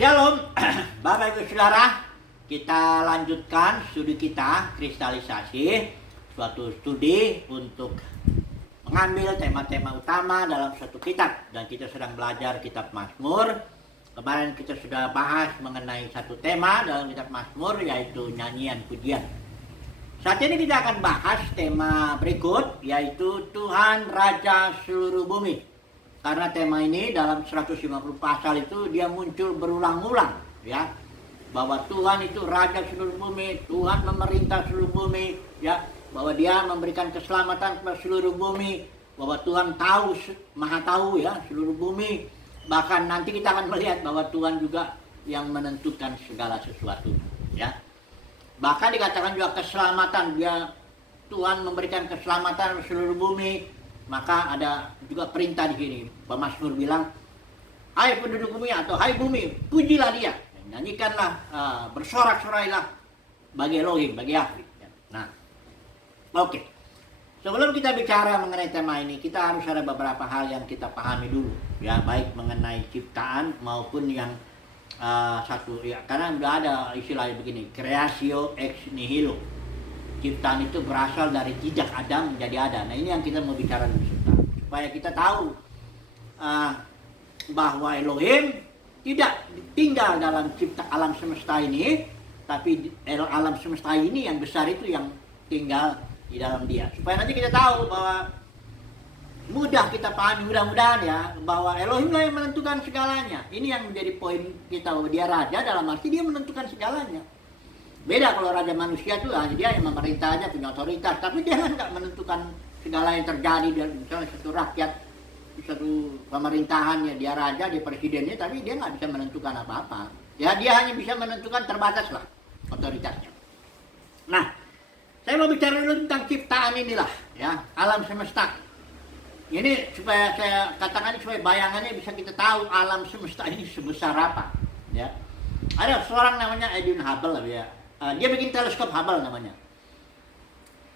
Shalom, Bapak Ibu Saudara, kita lanjutkan studi kita kristalisasi, suatu studi untuk mengambil tema-tema utama dalam suatu kitab, dan kita sedang belajar kitab Mazmur. Kemarin kita sudah bahas mengenai satu tema dalam kitab Mazmur, yaitu nyanyian pujian. Saat ini kita akan bahas tema berikut, yaitu Tuhan Raja seluruh bumi. Karena tema ini dalam 150 pasal itu dia muncul berulang-ulang, ya, bahwa Tuhan itu Raja seluruh bumi, Tuhan memerintah seluruh bumi, ya, bahwa dia memberikan keselamatan kepada seluruh bumi, bahwa Tuhan tahu, maha tahu, ya, seluruh bumi. Bahkan nanti kita akan melihat bahwa Tuhan juga yang menentukan segala sesuatu, ya. Bahkan dikatakan juga keselamatan, dia Tuhan memberikan keselamatan seluruh bumi. Maka ada juga perintah di sini. Mazmur bilang, hai penduduk bumi atau hai bumi, pujilah dia, nyanyikanlah, bersorak-sorailah bagi Elohim, bagi Yahweh. Nah, oke. Sebelum kita bicara mengenai tema ini, kita harus ada beberapa hal yang kita pahami dulu, ya, baik mengenai ciptaan maupun yang satu, ya, karena udah ada istilahnya begini, creatio ex nihilo. Ciptaan itu berasal dari tidak ada menjadi ada. Nah, ini yang kita mau bicara dulu sebentar, supaya kita tahu bahwa Elohim tidak tinggal dalam cipta alam semesta ini, tapi alam semesta ini yang besar itu yang tinggal di dalam dia. Supaya nanti kita tahu bahwa mudah kita pahami, mudah-mudahan, ya, bahwa Elohim lah yang menentukan segalanya. Ini yang menjadi poin kita, bahwa dia raja dalam arti dia menentukan segalanya. Beda kalau raja manusia itu hanya dia yang memerintahnya, punya otoritas, tapi dia kan nggak menentukan segala yang terjadi. Misalnya satu rakyat, satu pemerintahannya, dia raja, dia presidennya, tapi dia nggak bisa menentukan apa-apa. Ya, dia hanya bisa menentukan, terbatas lah otoritasnya. Nah, saya mau bicara dulu tentang ciptaan inilah, ya, alam semesta. Ini supaya saya katakan, supaya bayangannya bisa kita tahu alam semesta ini sebesar apa, ya. Ada seorang namanya Edwin Hubble, ya. Dia bikin teleskop Hubble namanya.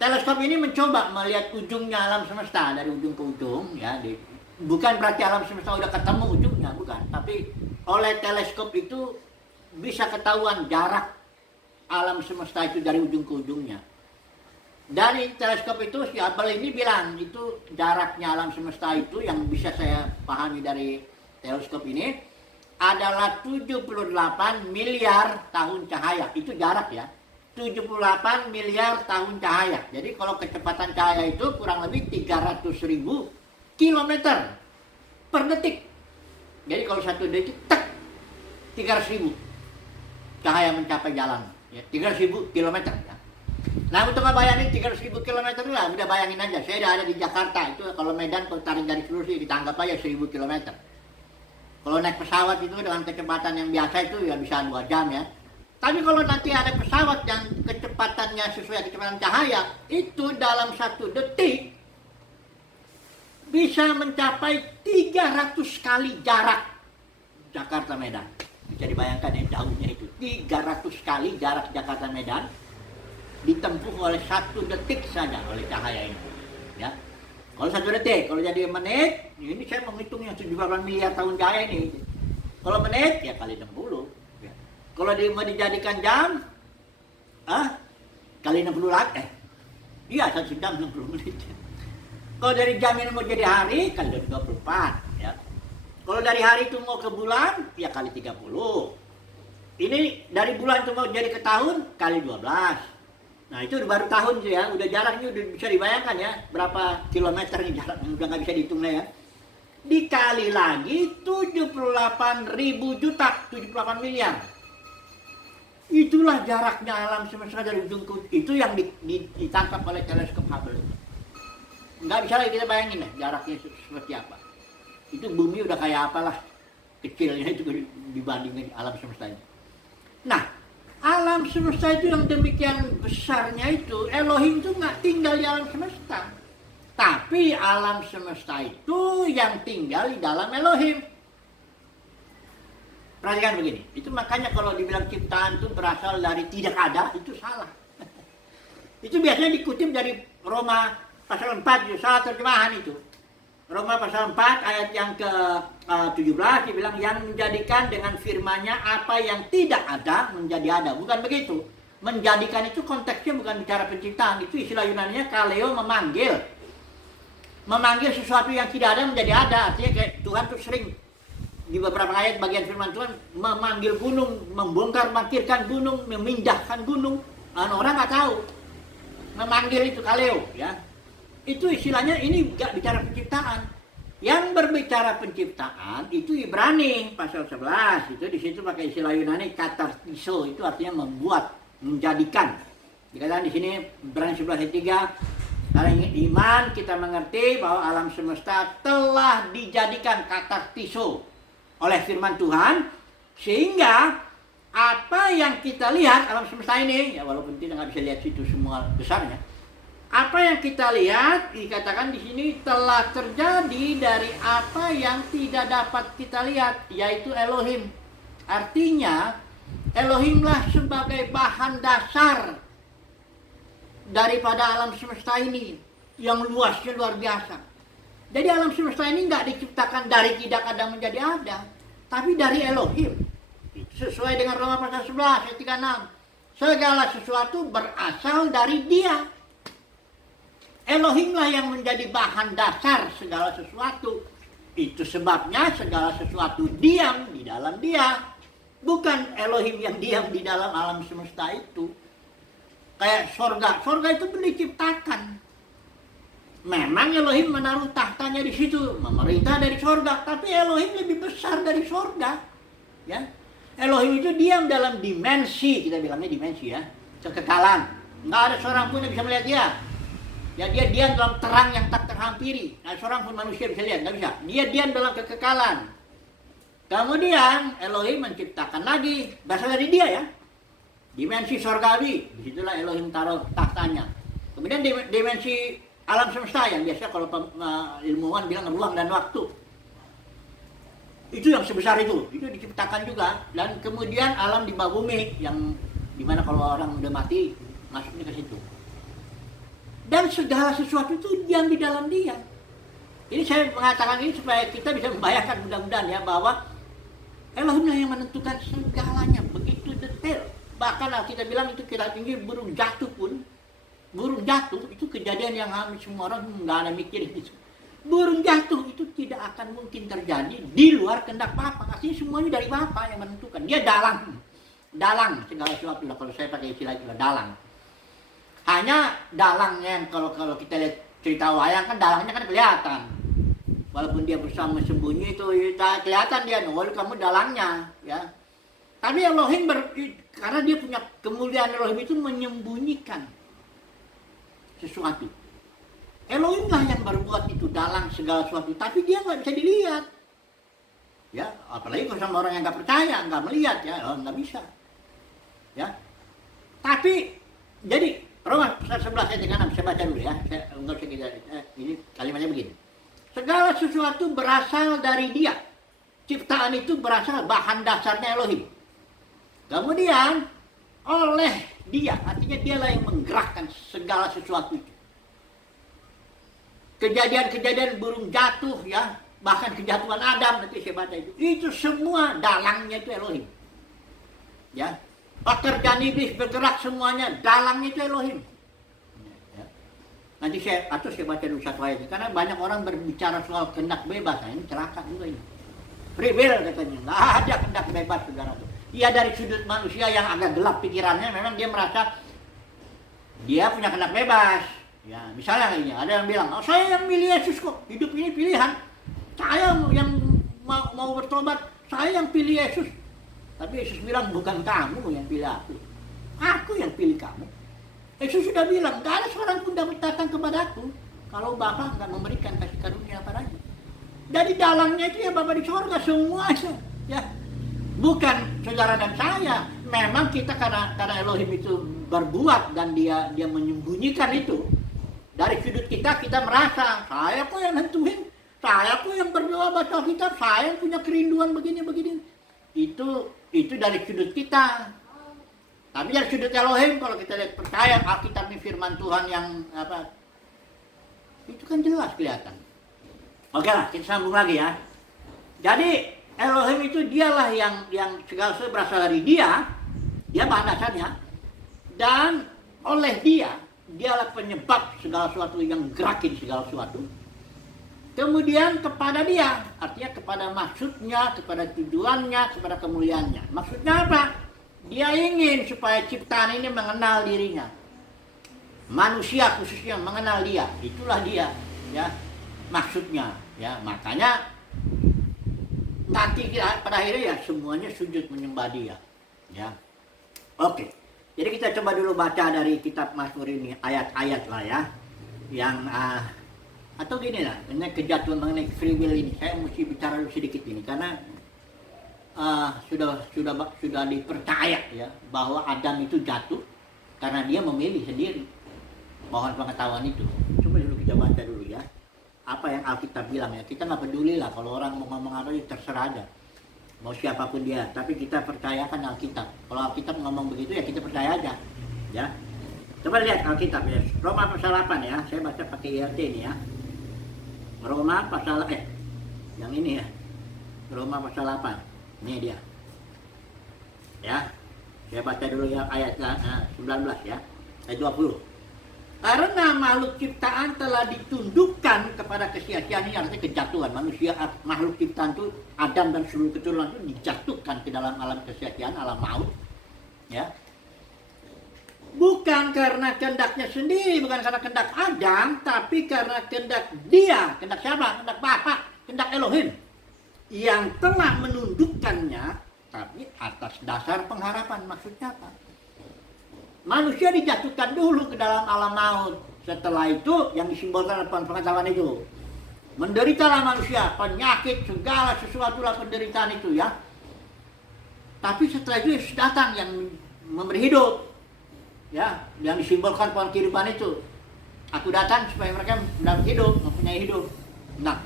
Teleskop ini mencoba melihat ujungnya alam semesta dari ujung ke ujung, ya. Bukan berarti alam semesta udah ketemu ujungnya, bukan. Tapi oleh teleskop itu bisa ketahuan jarak alam semesta itu dari ujung ke ujungnya. Dari teleskop itu si Hubble ini bilang itu jaraknya alam semesta itu, yang bisa saya pahami dari teleskop ini, adalah 78 miliar tahun cahaya. Itu jarak, ya, 78 miliar tahun cahaya. Jadi kalau kecepatan cahaya itu kurang lebih 300.000 kilometer per detik. Jadi kalau satu detik, tek, 300.000 cahaya mencapai jalan, ya, 300.000 kilometer, ya. Nah, untuk ngebayangin 300.000 kilometer lah, udah bayangin aja. Saya ada di Jakarta, itu kalau Medan, kalau tarik garis lurus, ditangkap aja 1000 kilometer. Kalau naik pesawat itu dengan kecepatan yang biasa itu ya bisa 2 jam, ya. Tapi kalau nanti ada pesawat yang kecepatannya sesuai kecepatan cahaya, itu dalam 1 detik bisa mencapai 300 kali jarak Jakarta Medan. Bisa dibayangkan ya jauhnya itu. 300 kali jarak Jakarta Medan ditempuh oleh 1 detik saja oleh cahaya ini, ya. Kalau 1 detik, kalau jadi menit, ini saya menghitungnya 78 miliar tahun cahaya ini. Kalau menit, ya kali 60. Ya. Kalau mau dijadikan jam, kali 60 lagi. Iya, 1 jam 60 menit. Kalau dari jam ini mau jadi hari, kali 24. Ya. Kalau dari hari itu mau ke bulan, ya kali 30. Ini dari bulan itu mau jadi ke tahun, kali 12. Nah, itu baru tahun sih, ya, udah jaraknya udah bisa dibayangkan, ya, berapa kilometer nih jaraknya, udah nggak bisa dihitung lah, ya. Dikali lagi 78.000 juta, 78 miliar. Itulah jaraknya alam semesta dari ujung ke ujung. Itu yang ditangkap oleh teleskop Hubble. Nggak bisa lagi kita bayangin, ya, jaraknya seperti apa. Itu bumi udah kayak apalah, kecilnya itu dibandingin alam semesta ini. Nah, alam semesta itu yang demikian besarnya itu, Elohim itu nggak tinggal di alam semesta. Tapi alam semesta itu yang tinggal di dalam Elohim. Perhatikan begini, itu makanya kalau dibilang ciptaan itu berasal dari tidak ada, itu salah. Itu biasanya dikutip dari Roma pasal 4, salah terjemahan itu. Roma pasal 4 ayat yang ke 17 dibilang yang menjadikan dengan firman-Nya apa yang tidak ada menjadi ada. Bukan begitu. Menjadikan itu konteksnya bukan bicara penciptaan, itu istilah Yunani-nya kaleo, memanggil. Memanggil sesuatu yang tidak ada menjadi ada. Artinya kayak Tuhan tuh sering di beberapa ayat bagian firman Tuhan memanggil gunung, membongkar bangkitkan gunung, memindahkan gunung. Orang nggak tahu. Memanggil itu kaleo, ya. Itu istilahnya ini nggak bicara penciptaan. Yang berbicara penciptaan itu Ibrani pasal 11. Itu di situ pakai istilah Yunani katartiso, itu artinya membuat, menjadikan. Dikatakan di sini Ibrani 11 ayat 3. Karena iman kita mengerti bahwa alam semesta telah dijadikan katartiso oleh firman Tuhan, sehingga apa yang kita lihat alam semesta ini, ya walaupun kita nggak bisa lihat situ semua besarnya, apa yang kita lihat dikatakan di sini telah terjadi dari apa yang tidak dapat kita lihat, yaitu Elohim. Artinya Elohimlah sebagai bahan dasar daripada alam semesta ini yang luasnya luar biasa. Jadi alam semesta ini nggak diciptakan dari tidak ada menjadi ada, tapi dari Elohim. Sesuai dengan Roma pasal 11 ayat 36. Segala sesuatu berasal dari Dia. Elohimlah yang menjadi bahan dasar segala sesuatu. Itu sebabnya segala sesuatu diam di dalam Dia. Bukan Elohim yang diam di dalam alam semesta itu. Kayak sorga. Sorga itu pun diciptakan. Memang Elohim menaruh tahtanya di situ, memerintah dari sorga. Tapi Elohim lebih besar dari sorga. Ya, Elohim itu diam dalam dimensi, kita bilangnya dimensi ya, kekekalan. Nggak ada seorang pun yang bisa melihat dia. Ya, dia diam dalam terang yang tak terhampiri. Nah, seorang pun manusia bisa lihat, nggak bisa. Dia diam dalam kekekalan. Kemudian Elohim menciptakan lagi, berasal dari dia ya. Dimensi sorgawi, disitulah Elohim taruh tahtanya. Kemudian dimensi alam semesta yang biasa kalau ilmuwan bilang ruang dan waktu. Itu yang sebesar itu diciptakan juga. Dan kemudian alam di bawah bumi yang dimana kalau orang udah mati masuknya ke situ. Dan segala sesuatu itu diam di dalam Dia. Ini saya mengatakan ini supaya kita bisa membayangkan mudah-mudahan ya bahwa Elohimlah yang menentukan segalanya begitu detail. Bahkan kita bilang itu kira tinggi burung jatuh pun, burung jatuh itu kejadian yang hampir semua orang nggak ada mikirin itu. Burung jatuh itu tidak akan mungkin terjadi di luar kehendak Bapa. Artinya semuanya dari Bapa yang menentukan. Dia dalang segala sesuatu. Kalau saya pakai istilah dalang. Hanya dalangnya yang kalau kita lihat cerita wayang kan dalangnya kan kelihatan. Walaupun dia berusaha sembunyi itu kelihatan dia, walaupun kamu dalangnya, ya. Tapi Elohim karena dia punya kemuliaan, Elohim itu menyembunyikan sesuatu. Elohimlah yang berbuat itu dalang segala sesuatu, tapi dia nggak bisa dilihat. Ya, apalagi kalau sama orang yang nggak percaya, nggak melihat, ya, nggak bisa. Ya, tapi jadi Roma 11 ayat 36 saya baca dulu ya. Nggak usah kita ini kalimatnya begini. Segala sesuatu berasal dari Dia. Ciptaan itu berasal bahan dasarnya Elohim. Kemudian oleh Dia, artinya Dialah yang menggerakkan segala sesuatu itu. Kejadian-kejadian burung jatuh ya, bahkan kejatuhan Adam nanti saya baca itu semua dalangnya itu Elohim. Ya, pekerjaan iblis bergerak semuanya dalangnya itu Elohim. Ya. Nanti saya baca dulu satu ayat karena banyak orang berbicara soal kehendak bebas, nah, ini celaka juga ini. Free will katanya, nggak ada kehendak bebas saudara tuh. Ia dari sudut manusia yang agak gelap pikirannya, memang dia merasa dia punya kehendak bebas. Ya, misalnya ini ada yang bilang, saya yang milih Yesus kok, hidup ini pilihan. Saya yang mau bertobat, saya yang pilih Yesus. Tapi Yesus bilang, bukan kamu yang pilih aku yang pilih kamu. Yesus sudah bilang, gak ada seorang pun dapat datang kepadaku kalau Bapa nggak memberikan kasih karunia padanya. Dari dalangnya itu ya Bapa di sorga semuanya. Ya, bukan saudara dan saya. Memang kita karena Elohim itu berbuat dan dia menyembunyikan itu. Dari sudut kita merasa, saya kok yang nentuin, saya kok yang berdoa baca kitab, saya yang punya kerinduan begini. Itu dari sudut kita. Tapi dari sudut Elohim, kalau kita lihat percaya Alkitab ini firman Tuhan yang apa, itu kan jelas kelihatan. Oke lah, kita sambung lagi ya. Jadi Elohim itu dialah yang segala sesuatu berasal dari dia bahan dasarnya, dan oleh dialah penyebab segala sesuatu yang gerakin segala sesuatu. Kemudian kepada dia, artinya kepada maksudnya, kepada tujuannya, kepada kemuliaannya. Maksudnya apa? Dia ingin supaya ciptaan ini mengenal dirinya. Manusia khususnya mengenal dia, itulah dia, ya. Maksudnya, ya. Makanya nanti pada akhirnya ya semuanya sujud menyembah dia, ya. Oke. Jadi kita coba dulu baca dari kitab Mazmur ini ayat-ayat lah ya. Yang atau gini lah, mengenai kejatuhan mengenai free will ini, saya mesti bicara dulu sedikit ini karena sudah dipercaya ya bahwa Adam itu jatuh karena dia memilih sendiri. Mohon pengetahuan itu. Coba dulu kita baca dulu ya. Apa yang Alkitab bilang ya. Kita nggak peduli lah kalau orang mau ngomong apa itu terserah aja. Mau siapapun dia, tapi kita percayakan Alkitab. Kalau Alkitab ngomong begitu ya kita percaya aja. Ya. Coba lihat Alkitab ya. Roma pasal 8 ya. Saya baca pakai IRT ini ya. Roma pasal yang ini ya. Roma pasal 8. Ini dia. Ya. Saya baca dulu ya ayat 19 ya. Ayat 20. Karena makhluk ciptaan telah ditundukkan kepada kesia-siaan, ini artinya kejatuhan. Manusia, makhluk ciptaan itu Adam dan seluruh keturunan itu dijatuhkan ke dalam alam kesia-siaan, alam maut. Ya. Bukan karena kehendaknya sendiri, bukan karena kehendak Adam, tapi karena kehendak dia. Kehendak siapa? Kehendak Bapa, kehendak Elohim. Yang telah menundukkannya, tapi atas dasar pengharapan. Maksudnya apa? Manusia dijatuhkan dulu ke dalam alam maut. Setelah itu, yang disimbolkan oleh pengetahuan itu. Menderitalah manusia, penyakit, segala sesuatu lah penderitaan itu ya. Tapi setelah itu Yesus datang yang memberi hidup. Ya, yang disimbolkan pohon kehidupan itu. Aku datang supaya mereka mendapat hidup, mempunyai hidup. Nah,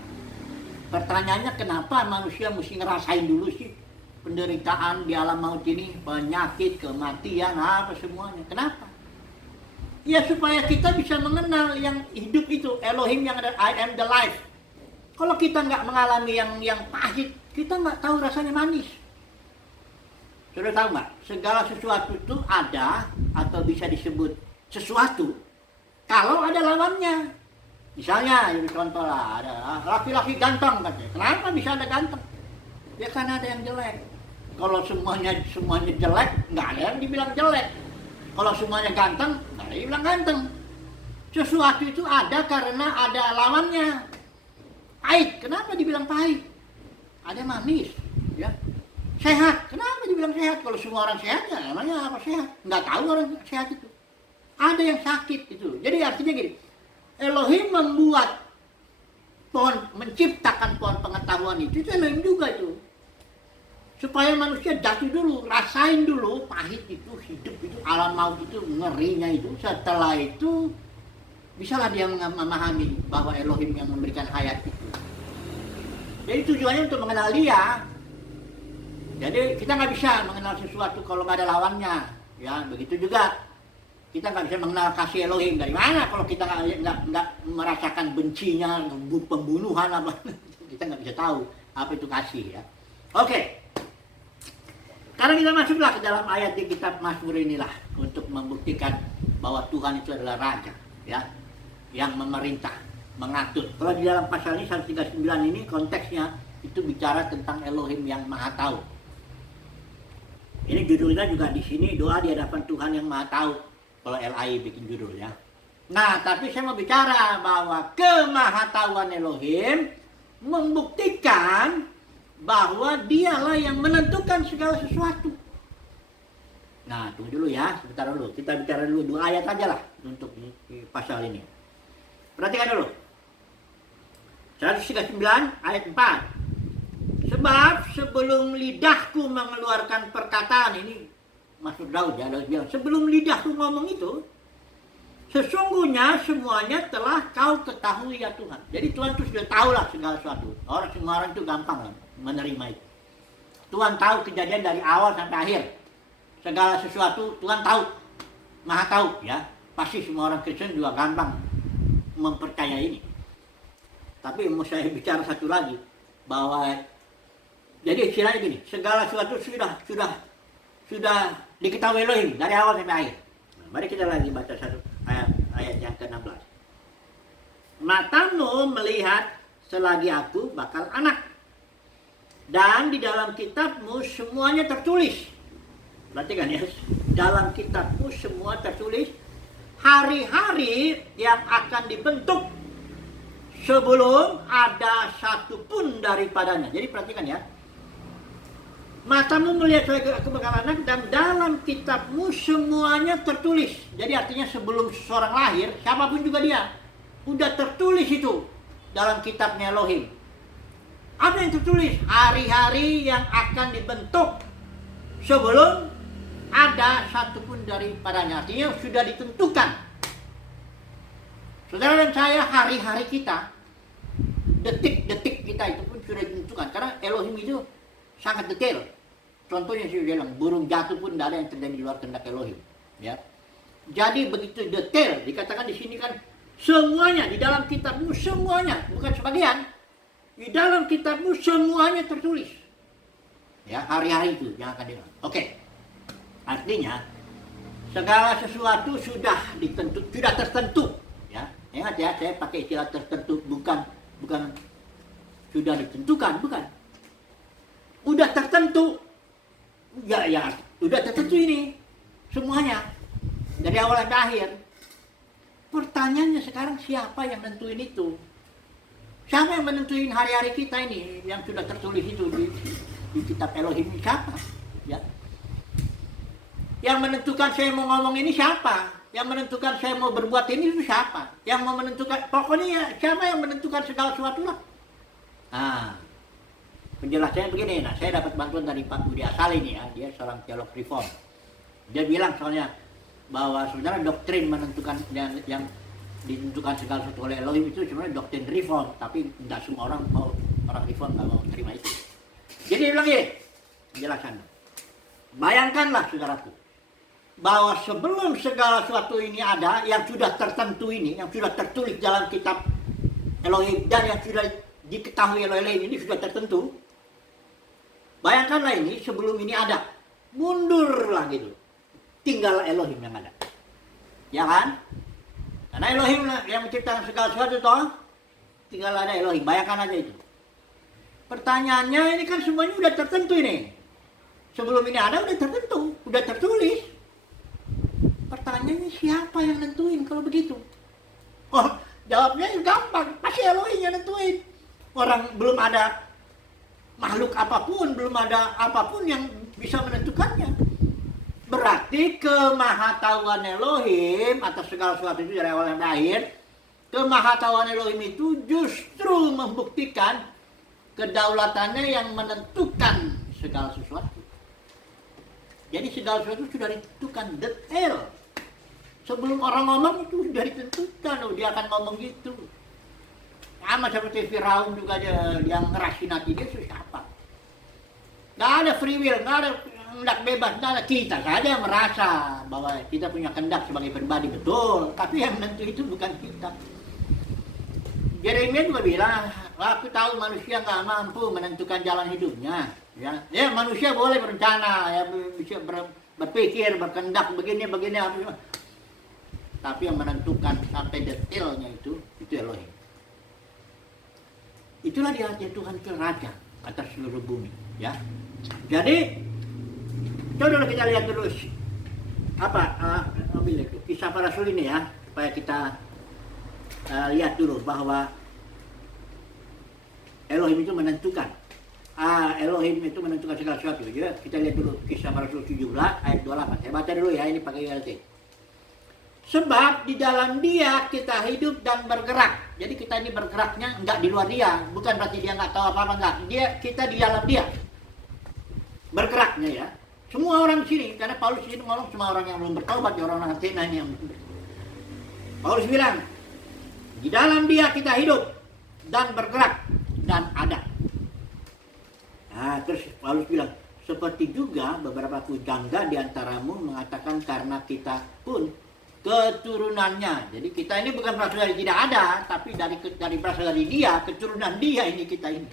pertanyaannya kenapa manusia mesti ngerasain dulu sih penderitaan di alam maut ini, penyakit, kematian, apa semuanya. Kenapa? Ya supaya kita bisa mengenal yang hidup itu, Elohim yang ada, I am the life. Kalau kita nggak mengalami yang pahit, kita nggak tahu rasanya manis. Sudah tahu nggak? Segala sesuatu itu ada atau bisa disebut sesuatu kalau ada lawannya. Misalnya, ini contoh lah, ada laki-laki ganteng katanya. Kenapa bisa ada ganteng? Ya karena ada yang jelek. Kalau semuanya jelek, nggak ada yang dibilang jelek. Kalau semuanya ganteng, nggak ada yang dibilang ganteng. Sesuatu itu ada karena ada lawannya. Pahit, kenapa dibilang pahit? Ada manis, ya. Sehat, kenapa dibilang sehat? Kalau semua orang sehat, ya namanya apa sehat? Nggak tahu orang sehat itu. Ada yang sakit itu. Jadi artinya gini, Elohim membuat pohon, menciptakan pohon pengetahuan itu Elohim juga itu. Supaya manusia jatuh dulu, rasain dulu pahit itu, hidup itu, alam maut itu, ngerinya itu. Setelah itu, bisalah dia memahami bahwa Elohim yang memberikan hayat itu. Jadi tujuannya untuk mengenal dia. Jadi kita nggak bisa mengenal sesuatu kalau nggak ada lawannya. Ya, begitu juga kita nggak bisa mengenal kasih Elohim. Dari mana kalau kita nggak merasakan bencinya, pembunuhan apa. Kita nggak bisa tahu apa itu kasih ya. Oke. Sekarang kita masuklah ke dalam ayat di kitab Mazmur inilah untuk membuktikan bahwa Tuhan itu adalah Raja, ya, yang memerintah, mengatur. Kalau di dalam pasal ini 139 ini konteksnya itu bicara tentang Elohim yang Maha Tahu. Ini judulnya juga di sini doa di hadapan Tuhan yang Maha Tahu. Kalau LAI bikin judul ya. Nah, tapi saya mau bicara bahwa kemahatauan Elohim membuktikan bahwa dialah yang menentukan segala sesuatu. Nah, tunggu dulu ya, sebentar dulu. Kita bicara dulu 2 ayat aja lah untuk pasal ini. Perhatikan dulu. 139 ayat 4. Sebab sebelum lidahku mengeluarkan perkataan, ini maksud Daud ya, Daud bilang, sebelum lidahku ngomong itu, sesungguhnya semuanya telah kau ketahui ya Tuhan. Jadi Tuhan itu sudah tahu lah segala sesuatu. Semua orang itu gampang lah menerima itu. Tuhan tahu kejadian dari awal sampai akhir. Segala sesuatu Tuhan tahu, Maha tahu ya. Pasti semua orang Kristen juga gampang mempercayai ini. Tapi mau saya bicara satu lagi, bahwa jadi istilahnya gini, segala sesuatu sudah diketahui Elohim dari awal sampai akhir. Nah, mari kita lagi baca satu ayat yang ke-16. Matamu melihat selagi aku bakal anak, dan di dalam kitabmu semuanya tertulis. Perhatikan ya, dalam kitabmu semua tertulis hari-hari yang akan dibentuk sebelum ada satu pun daripadanya. Jadi perhatikan ya, matamu melihat selagi aku bakal anak, dan dalam kitabmu semuanya tertulis. Jadi artinya sebelum seseorang lahir, siapapun juga dia, udah tertulis itu dalam kitabnya Elohim. Apa yang tertulis? Hari-hari yang akan dibentuk sebelum ada satupun daripadanya. Artinya sudah ditentukan. Saudara dan saya, hari-hari kita, detik-detik kita itu pun sudah ditentukan. Karena Elohim itu sangat detail. Contohnya saya bilang, burung jatuh pun tidak ada yang terjadi di luar kehendak Elohim. Ya. Jadi begitu detail, dikatakan di sini kan semuanya, di dalam kitabmu semuanya, bukan sebagian. Di dalam kitabmu semuanya tertulis. Ya, hari-hari itu yang akan dilakukan. Oke. Artinya segala sesuatu sudah tertentu. Ya, ingat ya, saya pakai istilah tertentu, bukan sudah ditentukan, bukan. Udah tertentu. Ya, udah tertentu ini semuanya dari awal sampai akhir. Pertanyaannya sekarang, siapa yang nentuin itu? Siapa yang menentuin hari-hari kita ini yang sudah tertulis itu di kitab Elohim ini? Siapa? Ya. Yang menentukan saya mau ngomong ini siapa? Yang menentukan saya mau berbuat ini itu siapa? Yang mau menentukan, pokoknya ya, siapa yang menentukan segala sesuatu lah. Nah, penjelasannya begini. Nah, saya dapat bantuan dari Pak Budi Asal ini ya, dia seorang teolog reform. Dia bilang soalnya bahwa sebenarnya doktrin menentukan yang ditentukan segala sesuatu oleh Elohim itu sebenarnya doktrin reform, tapi tidak semua orang reform nggak mau terima itu. Jadi dia bilang gini, penjelasannya. Bayangkanlah saudaraku, bahwa sebelum segala sesuatu ini ada, yang sudah tertentu ini, yang sudah tertulis dalam kitab Elohim, dan yang sudah diketahui oleh Elohim ini sudah tertentu. Bayangkanlah ini sebelum ini ada, mundurlah gitu, tinggal Elohim yang ada, ya kan? Karena Elohim yang menciptakan segala sesuatu toh, tinggal ada Elohim. Bayangkan aja itu. Pertanyaannya, ini kan semuanya udah tertentu ini. Sebelum ini ada udah tertentu, udah tertulis. Pertanyaannya, siapa yang nentuin kalau begitu? Oh, jawabnya gampang, pasti Elohim yang nentuin. Orang belum ada makhluk apapun, belum ada apapun yang bisa menentukannya. Berarti kemahatauan Elohim atas segala sesuatu itu dari awal sampai akhir, kemahatauan Elohim itu justru membuktikan kedaulatannya yang menentukan segala sesuatu. Jadi segala sesuatu sudah ditentukan detail. Sebelum orang ngomong itu sudah ditentukan, oh, dia akan ngomong gitu. Sama seperti Firaun juga dia yang ngerasin hati dia, siapa? Gak ada free will, gak ada kehendak bebas, gak ada. Kita saja yang merasa bahwa kita punya kehendak sebagai pribadi, betul. Tapi yang menentu itu bukan kita. Yeremia juga bilang, aku tahu manusia gak mampu menentukan jalan hidupnya. Ya manusia boleh berencana, ya bisa berpikir, berkehendak begini. Tapi yang menentukan sampai detailnya itu Elohim. Itulah dia Tuhan itu raja atas seluruh bumi, ya. Jadi coba kita lihat terus ambil itu Kisah Para Rasul ini ya, supaya kita lihat dulu bahwa Elohim itu menentukan. Elohim itu menentukan segala sesuatu. Ya, kita lihat dulu Kisah Para Rasul 17 ayat 28. Saya baca dulu ya, ini pakai ULT. Sebab di dalam dia kita hidup dan bergerak. Jadi kita ini bergeraknya enggak di luar dia. Bukan berarti dia enggak tahu apa-apa, enggak. Kita di dalam dia. Bergeraknya ya. Semua orang di sini, karena Paulus ini ngomong semua orang yang belum bertobat, orang-orang Athena yang Paulus bilang, di dalam dia kita hidup dan bergerak dan ada. Nah, terus Paulus bilang, seperti juga beberapa pujangga di antaramu mengatakan karena kita pun keturunannya. Jadi kita ini bukan berasal dari tidak ada, tapi dari berasal dari Dia, keturunan Dia ini kita ini.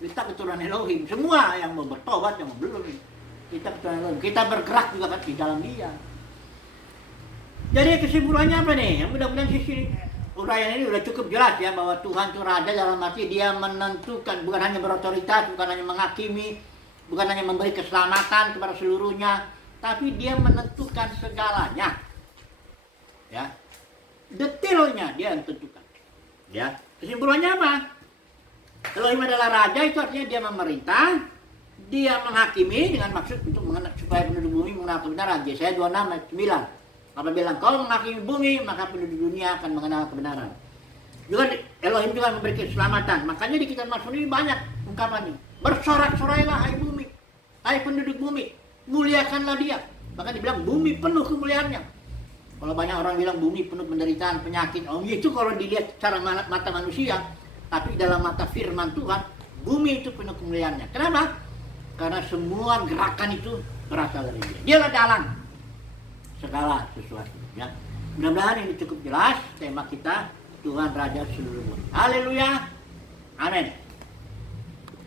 Kita keturunan Elohim. Semua yang mau bertobat, yang belum, kita keturunan Elohim. Kita bergerak juga kan di dalam Dia. Jadi kesimpulannya apa nih? Mudah-mudahan sisi uraian ini sudah cukup jelas ya, bahwa Tuhan itu raja dalam arti Dia menentukan, bukan hanya berotoritas, bukan hanya menghakimi, bukan hanya memberi keselamatan kepada seluruhnya, tapi Dia menentukan segalanya. Ya. Detailnya Dia yang tentukan. Ya. Kesimpulannya apa? Elohim adalah raja, itu artinya Dia memerintah, Dia menghakimi dengan maksud untuk supaya penduduk bumi mengenal kebenaran. Yesaya 26 ayat 9. Apabila engkau menghakimi bumi, maka penduduk dunia akan mengenal kebenaran. Juga Elohim juga memberi keselamatan. Makanya di kitab Mazmur ini banyak ungkapan ini. Bersorak-sorailah hai bumi, hai penduduk bumi, muliakanlah Dia. Bahkan dibilang bumi penuh kemuliaannya. Kalau banyak orang bilang bumi penuh penderitaan, penyakit, itu kalau dilihat secara mata manusia, tapi dalam mata firman Tuhan, bumi itu penuh kemuliaannya. Kenapa? Karena semua gerakan itu berasal dari Dia. Dialah dalang segala sesuatu. Ya. Mudah-mudahan ini cukup jelas tema kita, Tuhan Raja seluruh bumi. Haleluya. Amin.